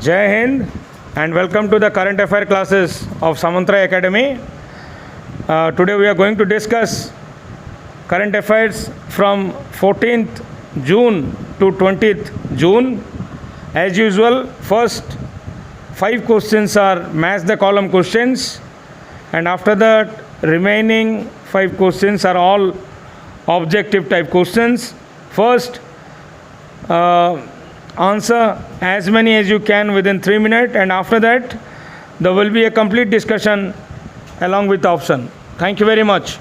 Jai Hind and welcome to the current affair classes of Samantra Academy. Today we are going to discuss current affairs from 14th June to 20th June. As usual, first 5 questions are match the column questions, and after that remaining 5 questions are all objective type questions. First, answer as many as you can within 3 minutes, and after that there will be a complete discussion along with the option. Thank you very much.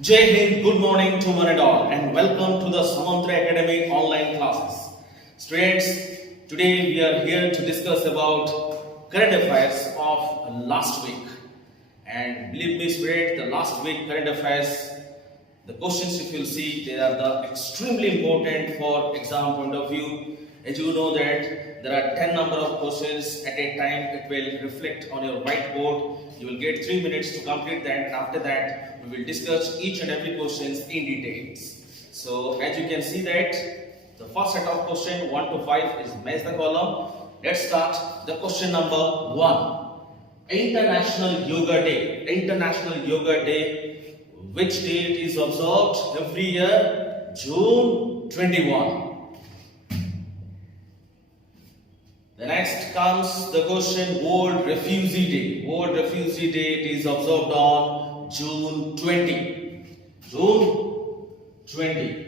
Jai Hind, good morning to one and all, and welcome to the Samantra Academy online classes. Students, today we are here to discuss about current affairs of last week. And believe me, students, the last week current affairs, the questions if you see, they are the extremely important for exam point of view. As you know that there are 10 number of questions at a time. It will reflect on your whiteboard. You will get 3 minutes to complete that, and after that we will discuss each and every questions in details. So as you can see that the first set of question 1 to 5 is match the column. Let's start the question number 1. International Yoga Day. International Yoga Day. Which date is observed every year? June 21. The next comes the question World Refugee Day. World Refugee Day is observed on June 20. June 20.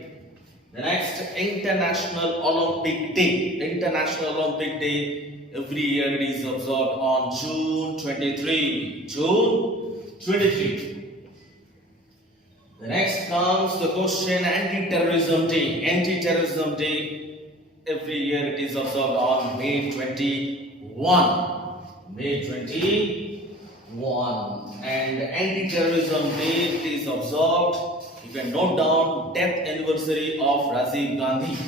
The next International Olympic Day. International Olympic Day every year it is observed on June 23. June 23. The next comes the question Anti-Terrorism Day. Anti-Terrorism Day every year it is observed on May 21. May 21. And Anti-Terrorism Day it is observed. You can note down death anniversary of Rajiv Gandhi.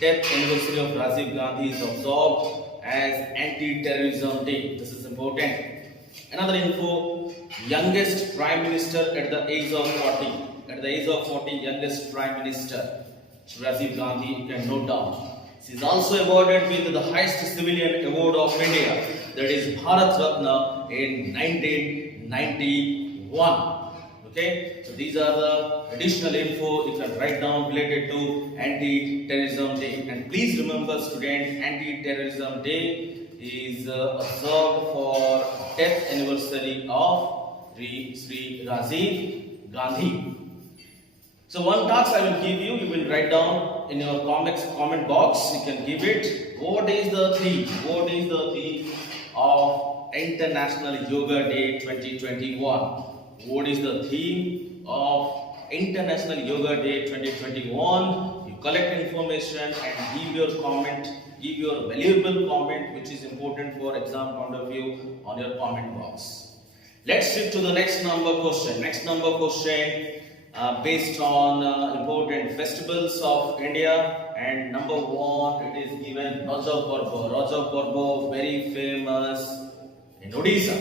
Death anniversary of Rajiv Gandhi is observed as Anti-Terrorism Day. This is important. Another info, youngest Prime Minister at the age of 40. At the age of 40, youngest Prime Minister, Rajiv Gandhi, you can note down. She is also awarded with the highest civilian award of India, that is Bharat Ratna in 1991. 2021. Okay, so these are the additional info you can write down related to Anti-Terrorism Day. And please remember, student, Anti-Terrorism Day is observed for death anniversary of Sri Rajiv Gandhi. So one task I will give you, you will write down in your comment box, you can give it, what is the theme? What is the theme of International Yoga Day 2021? What is the theme of International Yoga Day 2021? You collect information and give your comment, give your valuable comment which is important for exam point of view on your comment box. Let's shift to the next number question. Next number question based on important festivals of India, and number one it is given Raja Parva. Raja Parva, very famous in Odisha.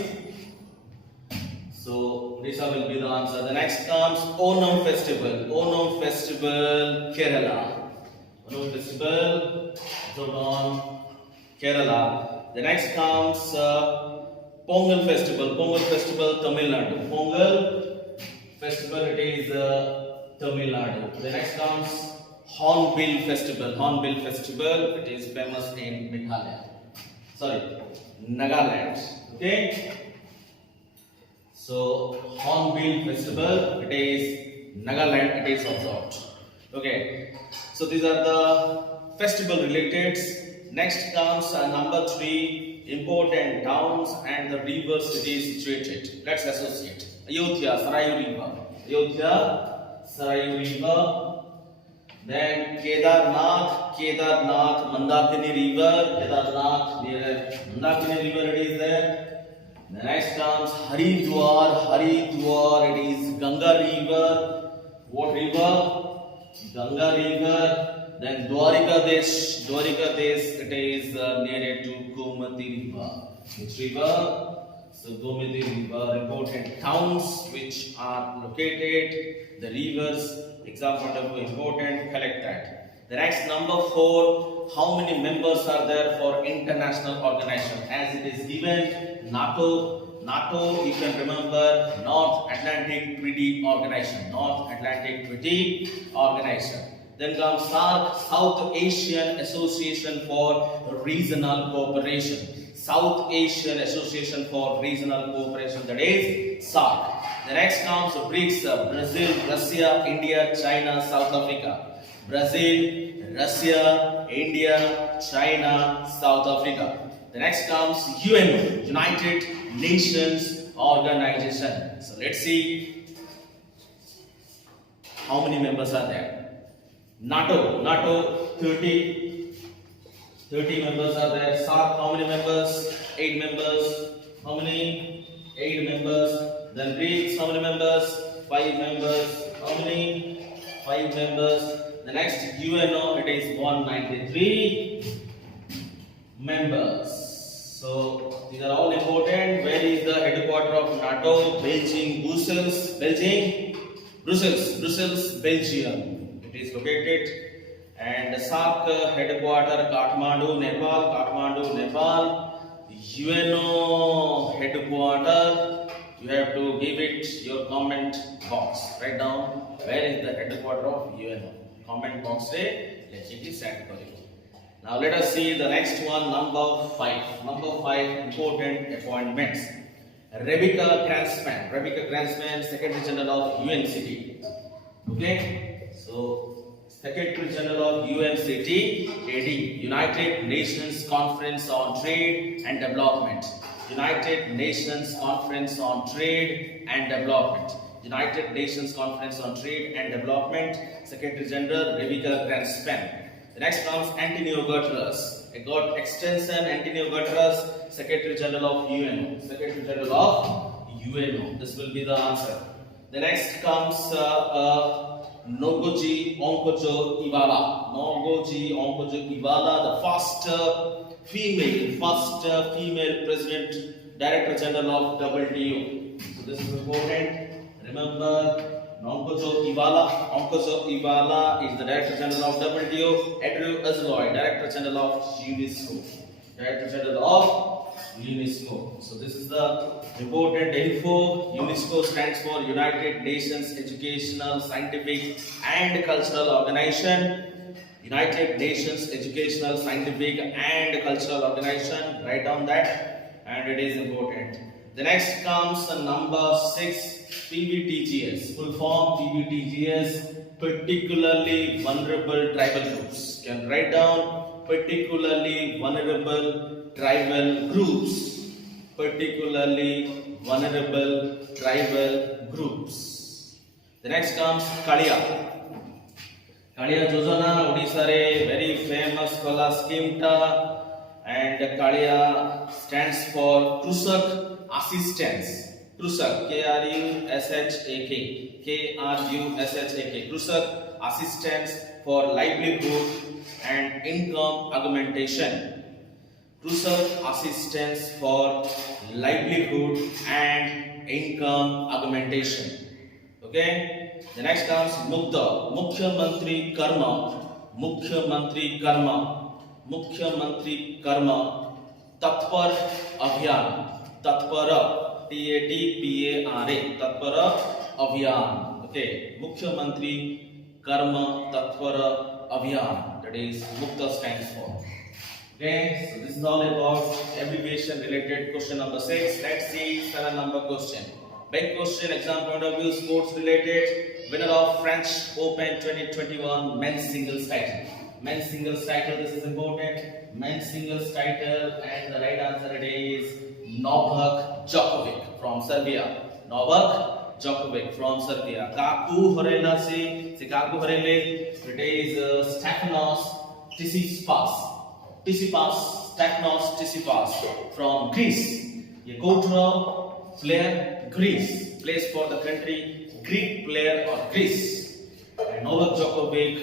So Odisha will be the answer. The next comes Onam festival. Onam festival, Kerala. Onam festival, on Kerala. The next comes Pongal festival. Pongal festival, Tamil Nadu. Pongal festival, it is Tamil Nadu. The next comes Hornbill festival. Hornbill festival, it is famous in Meghalaya. Sorry, Nagaland. Okay. So Hornbill festival, it is Nagaland, it is observed. Okay. So these are the festival related. Next comes number 3, important towns and the rivers it is situated. Let's associate. Ayodhya, Sarayu River. Ayodhya, Sarayu River. Then Kedarnath, Mandakini River. Kedarnath, near Mandakini River it is there. The next comes Haridwar, it is Ganga River. What river? Ganga River. Then Dwarikadesh, it is near to Gomati River. Which river? So Gomati River, important towns which are located, the rivers, exam point of view important, collect that. The next number 4, how many members are there for international organization? As it is given, NATO, you can remember, North Atlantic Treaty Organization, North Atlantic Treaty Organization. Then comes SAARC, South Asian Association for Regional Cooperation. South Asian Association for Regional Cooperation, that is SAARC. The next comes BRICS, Brazil, Russia, India, China, South Africa. Brazil, Russia, India, China, South Africa. The next comes UNO, United Nations Organization. So let's see how many members are there. NATO 30 members are there. SAARC, how many members? 8 members. How many? 8 members. Then BRICS, how many members? 5 members. How many? 5 members. The next UNO, it is 193 members. So these are all important. Where is the headquarters of NATO? Beijing, Brussels, Belgium. It is located. And SAARC headquarters Kathmandu, Nepal. UNO headquarters, you have to give it your comment box. Write down where is the headquarters of UNO. Comment box say let it be set for you. Now let us see the next one, number 5. Number 5, important appointments. Rebecca Cransman, Secretary General of UNCT. Okay, so Secretary General of UNCT, AD, United Nations Conference on Trade and Development. United Nations Conference on Trade and Development. United Nations Conference on Trade and Development, Secretary General Rebecca Cransman. The next comes Antonio Guterres. I got extension Antonio Guterres, Secretary General of UNO. Secretary General of UNO. This will be the answer. The next comes Noguchi Okonjo Iweala. Noguchi Okonjo Iweala, the first female president, Director General of WTO. So this is important. Remember, Okonjo Iweala is the Director General of WTO. Andrew Azoulay, Director General of UNESCO. Director General of UNESCO. So this is the important info. UNESCO stands for United Nations Educational, Scientific and Cultural Organization. United Nations Educational, Scientific and Cultural Organization. Write down that, and it is important. The next comes number 6, PBTGS. Full form PBTGS, particularly vulnerable tribal groups. Can write down particularly vulnerable tribal groups. Particularly vulnerable tribal groups. The next comes Kalia. Kalia Yojana, Odisha re very famous kala scheme ta, and Kalia stands for Krushak Assistance. Krushak, K-R-U-S-H-A-K, K-R-U-S-H-A-K, Krushak Assistance for Livelihood and Income Augmentation. Krushak Assistance for Livelihood and Income Augmentation. Okay. The next comes Mukta, Mukhyamantri Karma, Mukhyamantri Karma, Mukhyamantri Karma, Tatpar Abhiyan, Tatpara, T-A-T-P-A-R-A, Tatpara Abhiyan. Okay, Mukhyamantri Karma Tatpara Abhiyan, that is Mukta stands for. Okay, so this is all about abbreviation related question number 6. Let's see 7 number question. Big question, exam point of view, sports related. Winner of French Open 2021 men's singles title. Men's singles title, this is important. Men's singles title, and the right answer it is Novak Djokovic from Serbia. Novak Djokovic from Serbia. Kaku Horela se Kaku Horele, it is Stefanos Tsitsipas. Stefanos Tsitsipas from Greece. Yegotra player, Greece, plays for the country, Greek player or Greece, and Novak Djokovic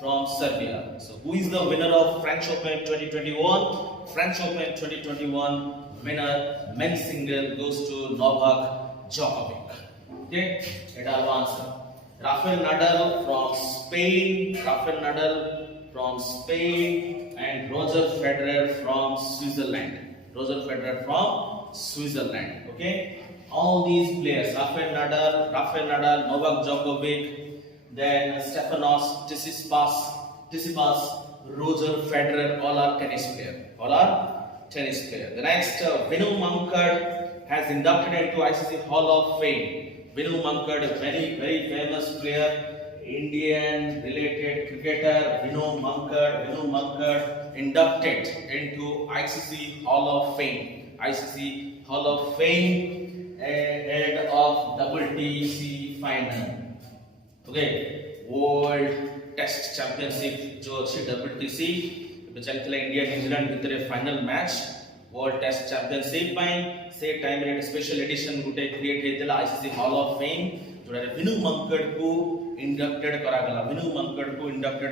from Serbia. So who is the winner of French Open 2021? French Open 2021 winner, men's single, goes to Novak Djokovic. Okay, it will answer. Rafael Nadal from Spain, and Roger Federer from Switzerland. Okay, all these players, Rafael Nadal, Novak Djokovic, then Stefanos Tsitsipas, Roger Federer, all are tennis player. The next, Vinu Mankad has inducted into ICC Hall of Fame. Vinu Mankad, a very famous player, Indian related cricketer. Vinu Mankad inducted into ICC Hall of Fame. Ahead of WTC final. Okay, World Test Championship जो अच्छी WTC पे चलती है India New Zealand भितर final match world test championship ପାଇଁ से time रे special edition गुटे क्रिएट हेतला आईसीसी हॉल ऑफ फेम जोड़ा विनु मंकड़ को इंडक्टेड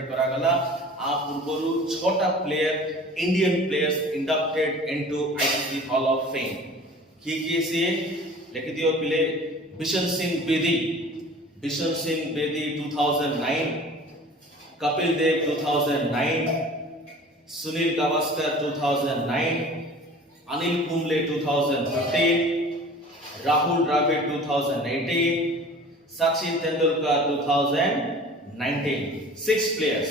करा गला आ पूर्वरु 6टा player Indian players inducted into ICC hall of fame किए से लिख दियो पिले Bishan Singh Bedi 2009, Kapil Dev 2009, Sunil Gavaskar 2009, Anil Kumble 2015, Rahul Dravid 2018, Sachin Tendulkar 2019. 6 players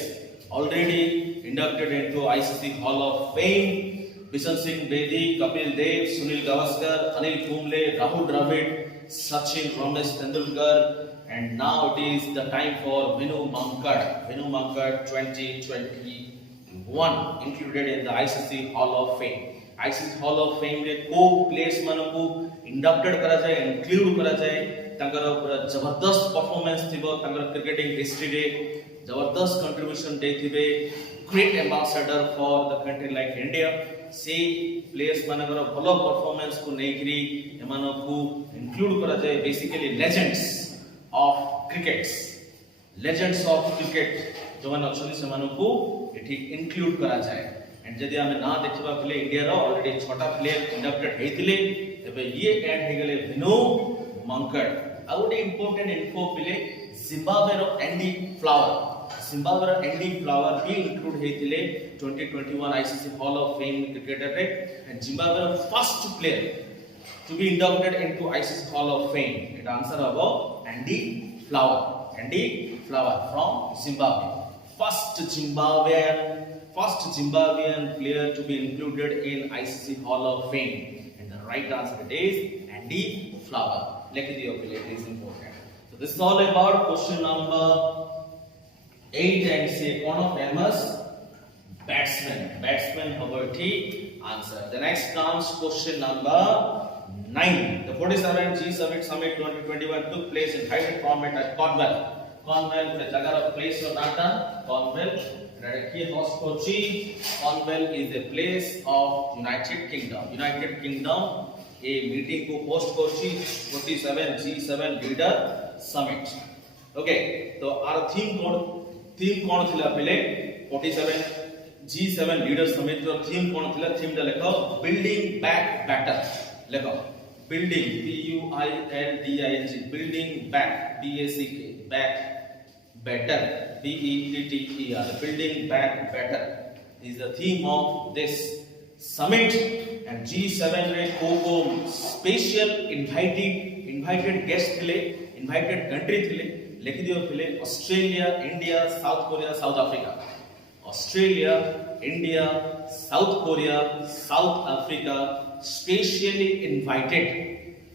already inducted into ICC Hall of Fame. Bishan Singh Bedi, Kapil Dev, Sunil Gavaskar, Anil Kumble, Rahul Dravid, Sachin Ramesh Tendulkar, and now it is the time for Vinu Mankad 2021 included in the ICC Hall of Fame. ICC Hall of Fame रे को players मानकु inducted करा जाए, include करा जाए, तांकर पूरा जबरदस्त performance थिबो, तांकर क्रिकेटिंग हिस्ट्री रे जबरदस्त कंट्रीब्यूशन देथिबे, great ambassador for the country like India. से प्लेयर्स मानकर भलो परफॉर्मेंस को नेकरी एमानकु इंक्लूड करा जाए. बेसिकली लेजेंड्स ऑफ क्रिकेट जो मान अछन से मानकु एठी इंक्लूड करा जाए. एंड जदि हमें ना देखबा पले इंडिया रो ऑलरेडी 6टा प्लेयर इंडक्टेड हेतिले, तबे ये एड हे गेले विनु मंकड. आ गोटे इंपोर्टेंट इन्फो पले जिम्बाब्वे रो Andy Flower Zimbabwe Andy Flower be include heitile 2021 ICC Hall of Fame cricketer re, and Zimbabwe first player to be inducted into ICC Hall of Fame. It answer about Andy Flower. Andy Flower from Zimbabwe. First Zimbabwean player to be included in ICC Hall of Fame. And the right answer is Andy Flower. Let it is important. So this is all about question number 8 and say one of famous batsman Haverty answer. The next comes question number 9. The 47th G7 Summit 2021 took place in hybrid format at Cornwall. Cornwall the jagar of place or nata Cornwall. Cornwall is a place of United Kingdom. United Kingdom a meeting को host करछि 47 G7 leader summit. Okay, तो our theme कौन थिला पहले 47 G7 leader summit रो theme कौन थिला? theme टा लिखो building back better. लिखो building BUILDING building back BACK back better BETTER building back better is the theme of this summit. And G7 रे को special invited guest थिले, invited country थिले, लिखि दियो थिले Australia, India, south Korea, south Africa. Australia, India, south Korea, south Africa specially invited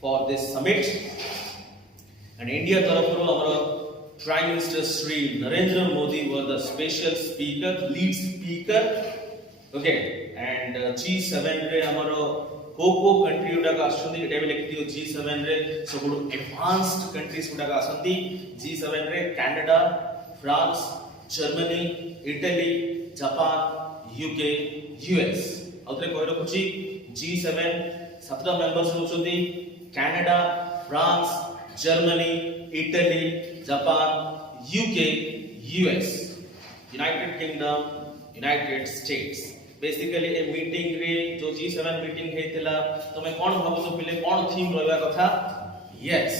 for this summit. And India तरफरो हमारा Prime Minister Shri Narendra Modi was the special speaker, lead speaker. Okay, and G7 रे हमारो को country उडा का आसंदी एटा भी लिखि दियो G7 रे सब एडवांस्ड कंट्रीज उडा का आसंदी G7 रे Canada, France, Germany, Italy, Japan, UK, US. आउथरे कोइ रखुची G7 17 मेंबर्स होचंदी Canada, France, Germany, Italy, Japan, UK, US, United Kingdom, United States. Basically a meeting रे जो G7 मीटिंग हेतिला तमे कोन भाबुछ पिले कोन थीम रहबा कथा? Yes,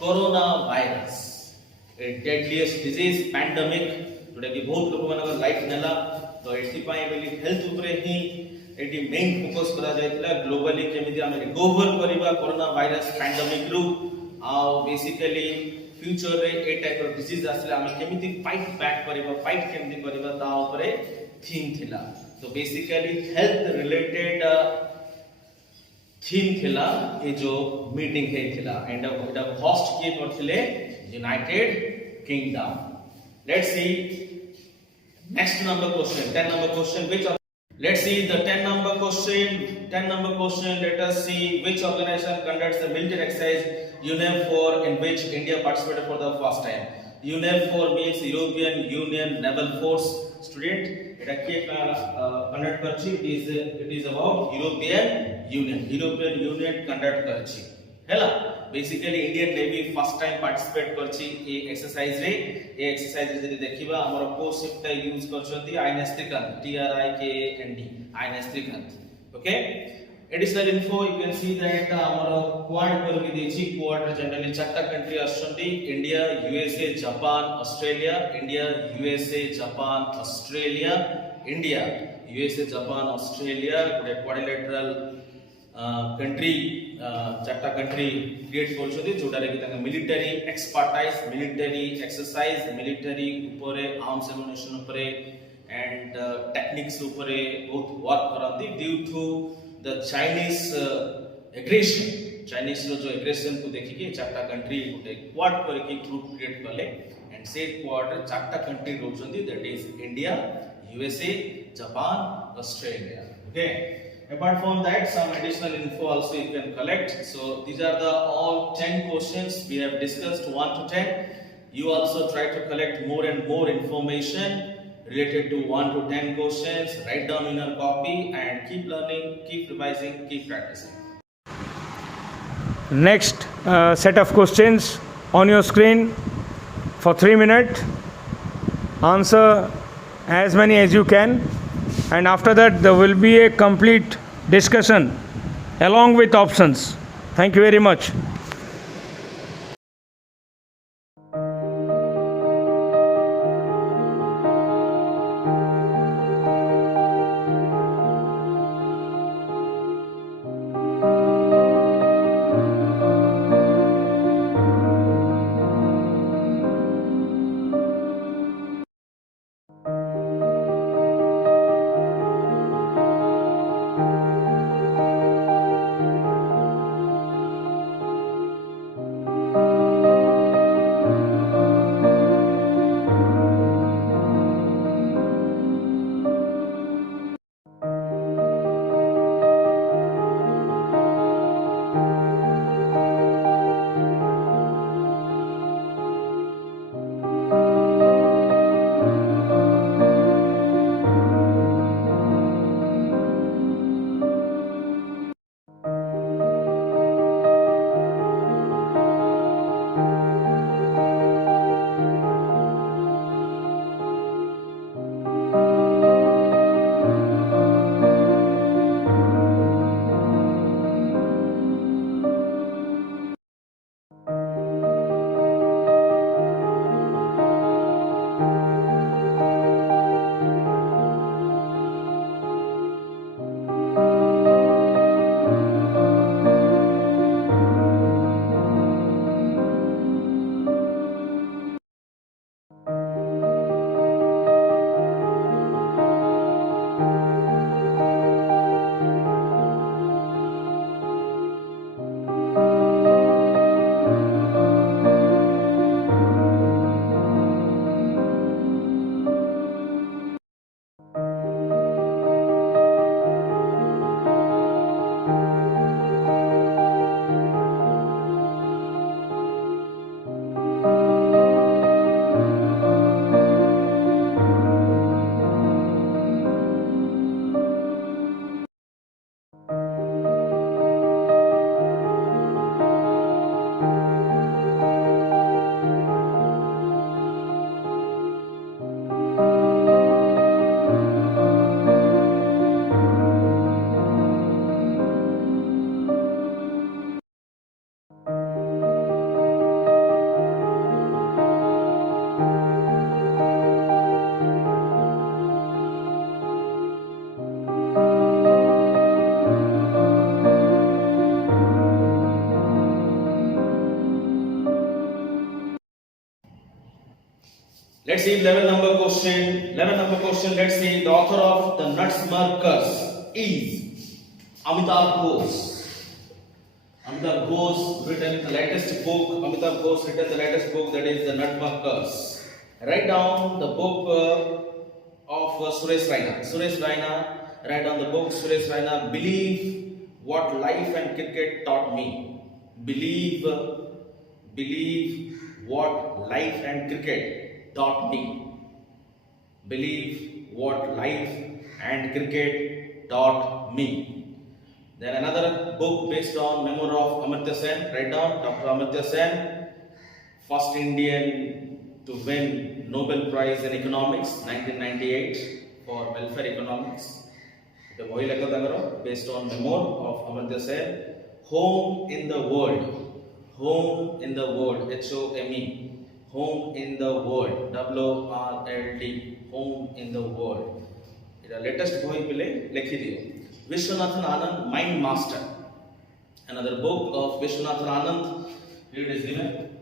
corona virus A डेडलीएस्ट disease pandemic जोटा कि बहुत लोक मानक लाइफ नेला. तो एथि पई बेली हेल्थ उपरे ही एटी मेन फोकस करा जायतिला ग्लोबली केमिति हम रिकवर करबा कोरोना वायरस पैंडेमिक रु आ बेसिकली फ्यूचर रे ए टाइप ऑफ डिजीज आसले हम केमिति फाइट बैक करबा, फाइट केमिति करबा ता उपरे थीम थिला. तो बेसिकली हेल्थ रिलेटेड थीम थिला ए जो मीटिंग हेथिला. एंड एटा होस्ट किए करथिले United kingdom. Let's see next number question, 10 number question. Let's see the 10 number question. Let us see which organization conducts the military exercise UNAVFOR in which India participated for the first time. UNAVFOR means European Union Naval Force. Student, it conduct करछि. It is about European Union conduct करछि. हैला basically Indian navy first time participate करछि ए exercise रे. ए exercise रे जदि देखिबा हमर को शिप ता यूज करछंती INS Trikand TRIKAND INS Trikand. Okay, additional info you can see that हमर क्वाड करके देछि. क्वाड रे जनरली चारटा कंट्री आछंती India, USA, Japan, Australia. India, USA, Japan, Australia. India, USA, Japan, Australia गोटे क्वाड्रिलेटरल कंट्री चारटा कंट्री क्रिएट करछथि जोटा रे कि तांका military expertise, military exercise, military ऊपर आर्म्स एमुनेशन ऊपर एंड टेक्निक्स ऊपर बहुत वर्क करंती due to the Chinese aggression. Chinese रो जो एग्रेशन को देखि के चारटा कंट्री गोटे क्वाड करके ग्रुप क्रिएट करले एंड से क्वाड रे चारटा कंट्री रोचंती that is India, USA, Japan, Australia. Okay, apart from that some additional info also you can collect. So these are the all 10 questions we have discussed 1 to 10. You also try to collect more and more information related to 1 to 10 questions. Write down in your copy and keep learning, keep revising, keep practicing. Next set of questions on your screen for 3 minutes. Answer as many as you can. And after that there will be a complete discussion along with options. Thank you very much. Let's see 11 number question. 11 number question. Let's see. The author of the Nutmeg Curse is Amitabh Ghosh. Amitabh Ghosh written the latest book. Amitabh Ghosh written the latest book, that is the Nutmeg Curse. Write down the book of Suresh Raina. Suresh Raina. Write down the book Suresh Raina. Believe what life and cricket taught me. Believe what life and cricket taught me. Believe what life and cricket taught me. Then another book based on memoir of Amartya Sen. Write down Dr. Amartya Sen, first Indian to win Nobel Prize in Economics 1998 for welfare economics. The boy based on memoir of Amartya Sen. Home in the World. Home in the World. HOME. Home in the World. WORLD. Home in the World. The latest boy lekhi diyo. Vishwanathan Anand, Mind Master. Another book of Vishwanathan Anand. Here it is given.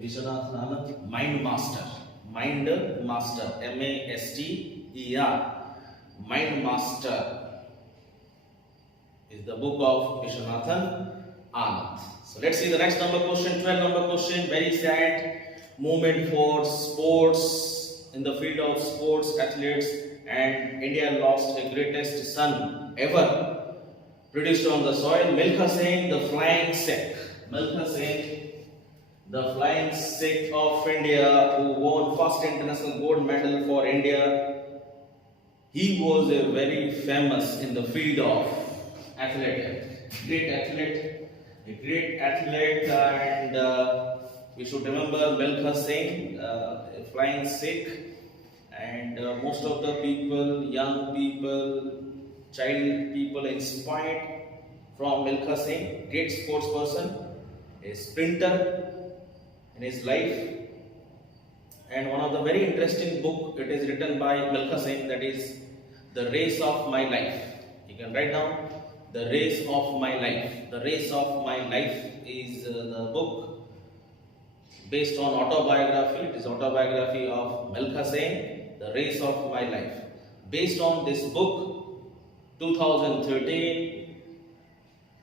Vishwanathan Anand, Mind Master. Mind Master. MASTER. Mind Master is the book of Vishwanathan Anand. So let's see the next number question. 12 number question. Very sad moment for sports. In the field of sports athletes, and India lost the greatest son ever produced on the soil. Milkha Singh, the flying Sikh. Milkha Singh, the flying Sikh of India, who won first international gold medal for India. He was a very famous in the field of athletics. Great athlete, and we should remember Milkha Singh, a flying Sikh, and most of the people, young people, child people inspired from Milkha Singh. Great sports person, a sprinter in his life, and one of the very interesting book, it is written by Milkha Singh, that is The Race of My Life. You can write down The Race of My Life. The Race of My Life is the book based on autobiography. It is autobiography of Milkha Singh, The Race of My Life. Based on this book, 2013,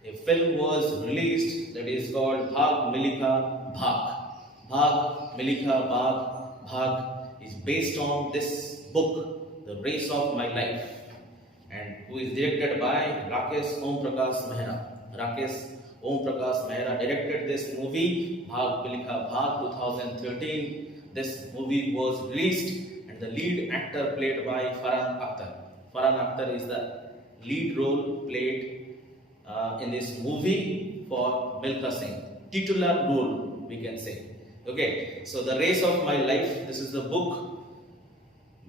a film was released that is called Bhag Milkha Bhag. Bhag Milkha Bhag is based on this book, The Race of My Life, and who is directed by Rakesh Om Prakash Mehra. Rakesh Om Prakash Mehra directed this movie, Bhag Milkha Bhag 2013. This movie was released, and the lead actor played by Farhan Akhtar. Farhan Akhtar is the lead role played in this movie for Milkha Singh. Titular role, we can say. Okay, so The Race of My Life, this is the book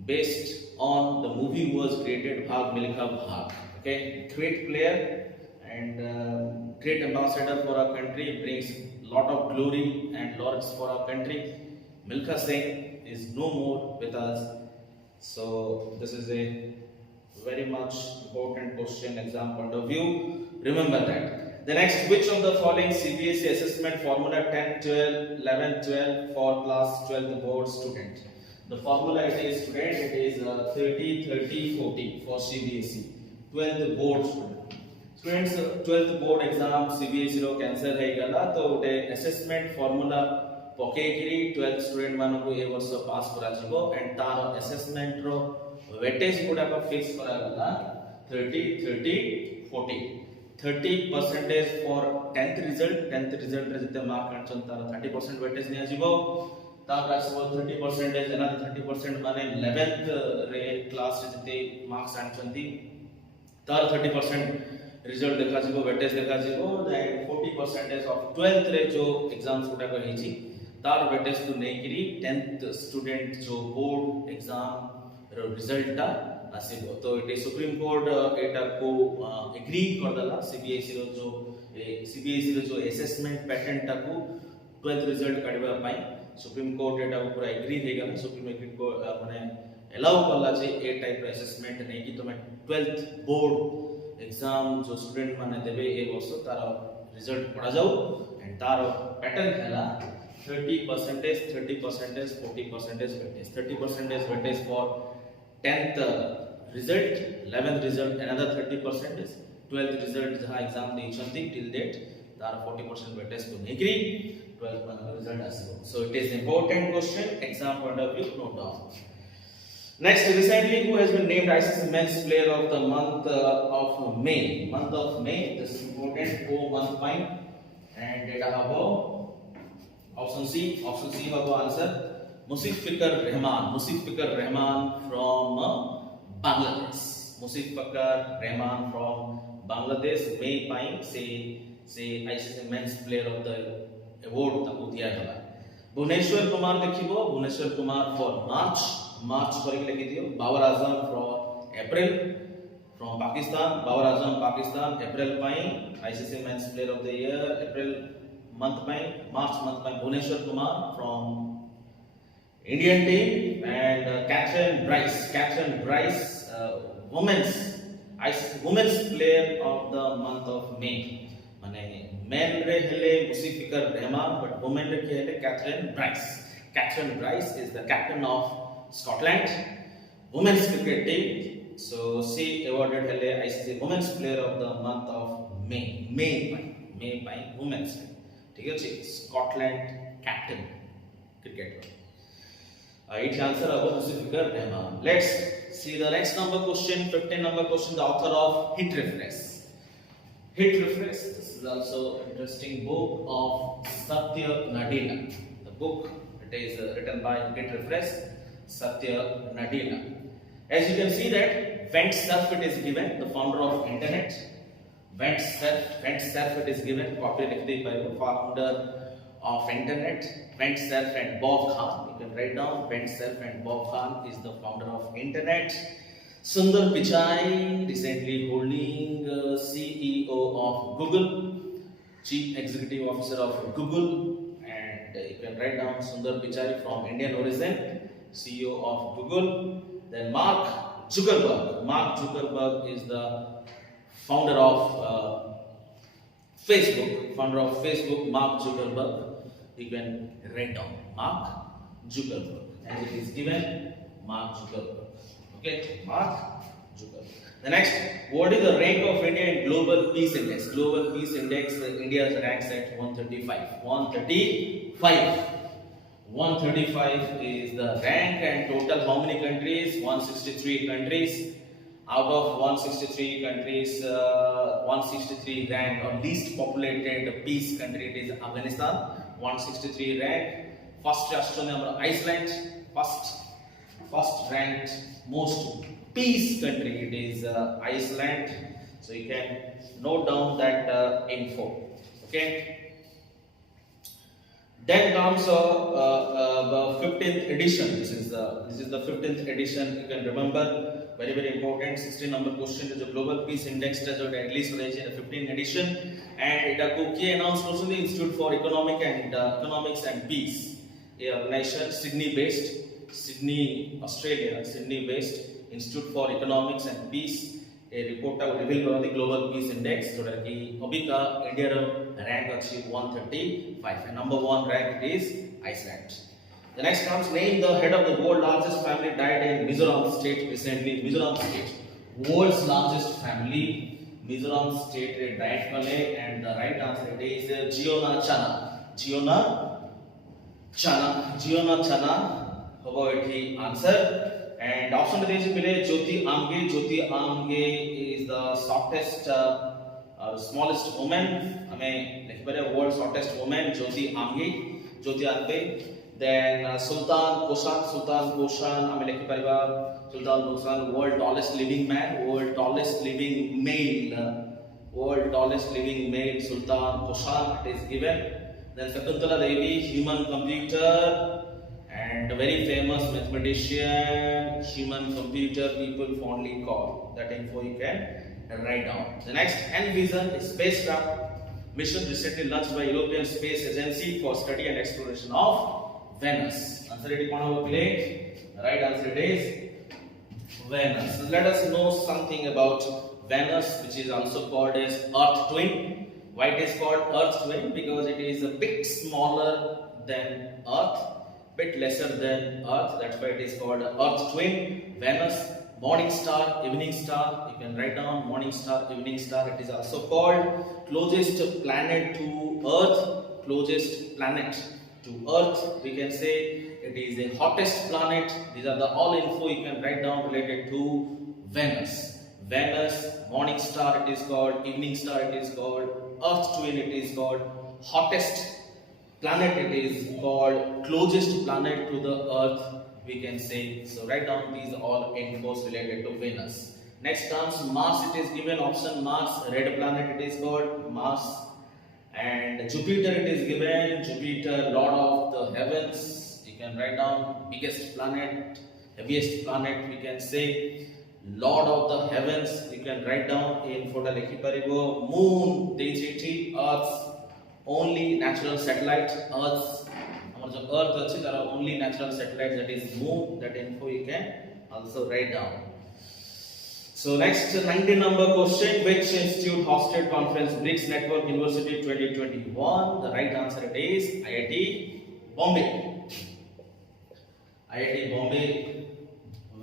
based on the movie was created, Bhag Milkha Bhag. Okay, great player and great ambassador for our country, brings lot of glory and laurels for our country. Milkha Singh is no more with us. So this is a very much important question, exam point of view. Remember that. The next, which of the following CBSE assessment formula 10, 12, 11, 12 for class 12 board student? The formula it is 30, 30, 40 for CBSE 12th board student. Students 12th board exam CBSE row cancer है गला तो उटे assessment formula पकेकिरी 12th student मानो को ये वर्ष पास करा जिवो and taro assessment row weightage गुड़ा का fix करा गला 30, 30, 40. 30% for 10th result रे जिते mark कांचन तारो 30% weightage निया जिवो तापर आसबो 30% another 30% माने 11th रे क्लास रे जिते marks आंचंती तार 30% रिजल्ट देखा जिवो वेटेज देखा जिवो एंड 40% ऑफ 12th रे जो एग्जाम्स गुटा को हेची तार वेटेज तो नै करी 10th स्टूडेंट जो बोर्ड एग्जाम रो रिजल्ट ता आसीबो तो एटे सुप्रीम कोर्ट एटा को एग्री कर दला सीबीएसई रो जो असेसमेंट पैटर्न ता को 12th रिजल्ट काढबा पाई सुप्रीम कोर्ट एटा पूरा एग्री हे गला सुप्रीम कोर्ट माने अलाउ करला जे ए टाइप रो असेसमेंट नै कि तुमे 12th बोर्ड एग्जाम जो स्टूडेंट माने देबे ए वर्ष तार रिजल्ट पड़ा जाऊ एंड तार पैटर्न हैला 30 percentage, 30 percentage, 40 percentage weightage. 30 percentage weightage for 10th result, 11th result, another 30 percentage, 12th result जहाँ exam देइछंती till date तार 40% weightage को नेकरी 12th मान result आसिबो. So it is important question, exam point of view, note down. Next, recently who has been named ICC Men's Player of the Month of May. Month of May, this is important. 1 point and data above. Option C was answer. Mushfiqur Rahman from Bangladesh. Mushfiqur Rahman from Bangladesh. May point say ICC Men's Player of the Award ताको दिया गया. Bhuneshwar Kumar देखिबो. Bhuneshwar Kumar for March करिक लिखि दियो. Babar Azam for April from Pakistan. Babar Azam Pakistan April pi ICC Men's Player of the Year April month pi March month pi Bhuneshwar Kumar from Indian team and Catherine Bryce women's player of the month of May. माने men रे हेले Mushfiqur Rahman but women रे के हेले Catherine Bryce is the captain of Scotland women's cricket team. So she awarded हेले ICC women's player of the month of May by women's team. ठीक है Scotland captain cricketer. It answer about Mushfiqur Rahman. Let's see the next number question, 15 number question, the author of Hit Refresh. This is also interesting book of Satya Nadella. The book, it is written by Hit Refresh, Satya Nadella. As you can see that Vint Cerf it is given, the founder of internet. Vint Cerf it is given, copy by the founder of internet, Vint Cerf and Bob Khan. You can write down Vint Cerf and Bob Khan is the founder of internet. Sundar Pichai recently holding CEO of Google, Chief Executive Officer of Google, and you can write down Sundar Pichai from Indian origin, CEO of Google. Then Mark Zuckerberg is the founder of Facebook, Mark Zuckerberg. You can write down Mark Zuckerberg, and it is given Mark Zuckerberg. Okay, Mark Zuckerberg. The next, what is the rank of India in Global Peace Index? Global Peace Index, India ranks at 135. 135 is the rank, and total how many countries? 163 countries. Out of 163 countries, 163 rank or least populated peace country it is Afghanistan. 163 rank. First Australia, Iceland. First ranked most peace country it is Iceland. So you can note down that info. Okay. Then comes the 15th edition. This is the 15th edition. You can remember. Very important 16 number question is the Global Peace Index test at least the 15th edition, and it a announced also the Institute for Economics and Peace, a organization Sydney, Australia, Sydney-based Institute for Economics and Peace. A report revealed the Global Peace Index. So that India rank achieved 135, and number 1 rank is Iceland. The next comes name the head of the world's largest family died in Mizoram state recently. Mizoram state, world's largest family. Mizoram state died kale, and the right answer is Giona Chana. Hobo eti answer. And option is Jyoti Amge is the shortest, smallest woman. World's shortest woman, Jyoti Amge. Then Sultan Koshan, world tallest living man, world tallest living male, Sultan Koshan, it is given. Then Shakuntala Devi, human computer, and very famous mathematician, human computer people fondly call. That info you can write down. The next, Envision is spacecraft mission recently launched by European Space Agency for study and exploration of Venus. Answer it right answer it is Venus. Let us know something about Venus, which is also called as Earth twin. Why it is called earth twin? Because it is a bit smaller than earth, bit lesser than earth. That's why it is called earth twin. Venus, morning star, evening star. You can write down morning star, evening star. It is also called closest planet to earth. Closest planet to earth, we can say it is the hottest planet. These are the all info you can write down related to Venus. Venus, morning star it is called, evening star it is called, earth twin it is called, hottest planet it is called, closest planet to the earth we can say. So write down these all infos related to Venus. Next comes Mars. It is given option Mars, red planet it is called Mars. And Jupiter it is given, Jupiter, lord of the heavens. You can write down biggest planet, heaviest planet we can say, lord of the heavens. You can write down in photo lekhi paribo. Moon ଦେଇଛି earth, only natural satellite. Earth, our jo earth achi tar only natural satellite, that is moon. That info you can also write down. So next 19 number question, which institute hosted conference BRICS Network University 2021? The right answer it is IIT Bombay. IIT Bombay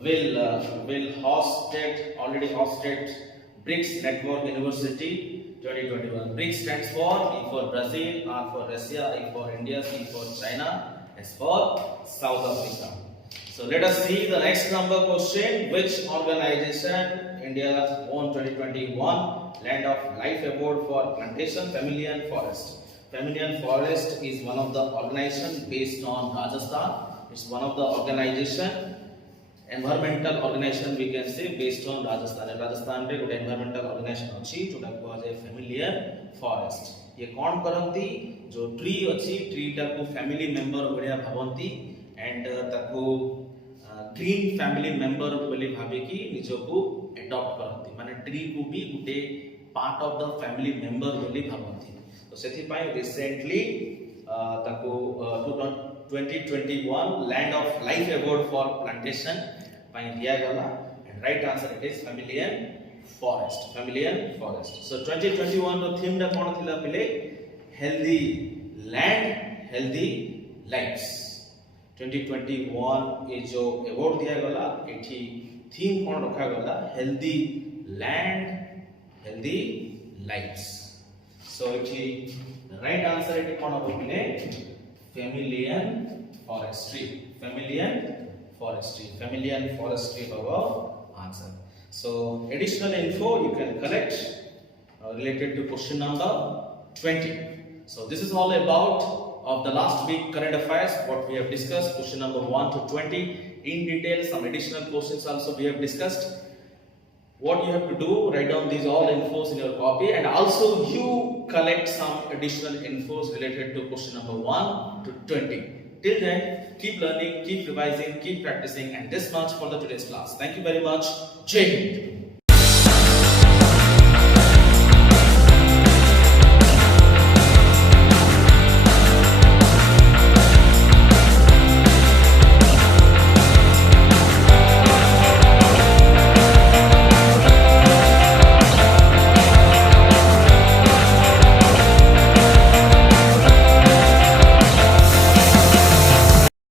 will already hosted BRICS Network University 2021. BRICS stands for B for Brazil, R for Russia, I for India, C for China, S for South Africa. So let us see the next number question. Which organization India won 2021 Land of Life Award for plantation, family and forest? Family and forest is one of the organization based on Rajasthan. It's one of the organization, environmental organization we can say based on Rajasthan. Rajasthan रे ଗୋଟେ environmental organization अछि जोटा को जे familiar forest. ये कौन करंती जो tree अछि, tree टा को फैमिली मेंबर बढ़िया भावंती एंड ताको ग्रीन फैमिली मेंबर बोली भाबी कि निजको एडॉप्ट करंती, माने ट्री को भी गुटे part of the family member बोली भाबंती. तो सेथि पाई रिसेंटली ताको 2021 land of life award for plantation पाई दिया गला. And right answer it is family and forest. Family and forest. So 2021 रो थीम दा कोन थिला पिले? Healthy land, healthy lives. 2021 ये जो अवार्ड दिया गला एठी थीम कोन रखा गला? Healthy land, healthy lifes. So एठी राइट आंसर एठी कोन होबले? Family and forestry. Family and forestry. Family and forestry होगा answer. So additional info you can collect related to question number 20. So this is all about of the last week current affairs what we have discussed, question number 1 to 20 in detail. Some additional questions also we have discussed. What you have to do, write down these all infos in your copy, and also you collect some additional infos related to question number 1 to 20. Till then, keep learning, keep revising, keep practicing, and this much for the today's class. Thank you very much. Jai Hind.